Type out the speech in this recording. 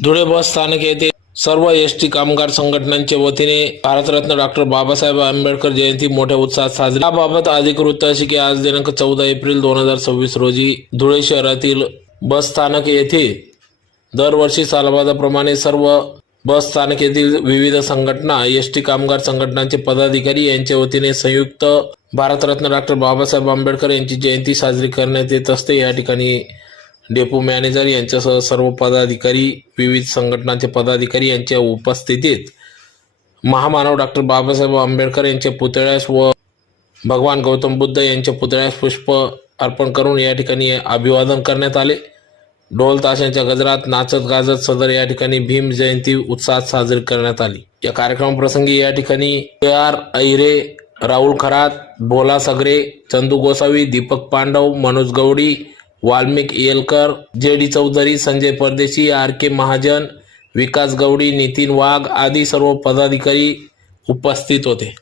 धुळे बस स्थानक येथे सर्व एसटी कामगार संघटनांच्या वतीने भारतरत्न डॉक्टर बाबासाहेब आंबेडकर जयंती मोठ्या उत्साहात साजरी। याबाबत अधिक वृत्त असे की आज दिनांक 14 एप्रिल 2026 रोजी धुळे शहरातील बस स्थानक येथे दरवर्षी सालबादाप्रमाणे सर्व बस स्थानक येथील विविध संघटना एसटी कामगार संघटनांचे पदाधिकारी यांच्या वतीने संयुक्त भारतरत्न डॉक्टर बाबासाहेब आंबेडकर यांची जयंती साजरी करण्यात येत असते। या ठिकाणी डेपो मॅनेजर यांच्यासह सर्व पदाधिकारी विविध संघटनांचे पदाधिकारी यांच्या उपस्थितीत महामानव डॉक्टर बाबासाहेब आंबेडकर यांच्या पुतळ्यास व भगवान गौतम बुद्ध यांच्या पुतळ्यास पुष्प अर्पण करून या ठिकाणी अभिवादन करण्यात आले। ढोल ताशांच्या गजरात नाचत गाजत सदर या ठिकाणी भीम जयंती उत्साहात साजरी करण्यात आली। या कार्यक्रमाप्रसंगी या ठिकाणी आर अहिरे, राहुल खरात, भोला सगरे, चंदू गोसावी, दीपक पांडव, मनोज गवडी, वाल्मिक येलकर, जेडी चौधरी, संजय परदेशी, आर के महाजन, विकास गवडी, नितीन वाघ आदी सर्व पदाधिकारी उपस्थित होते।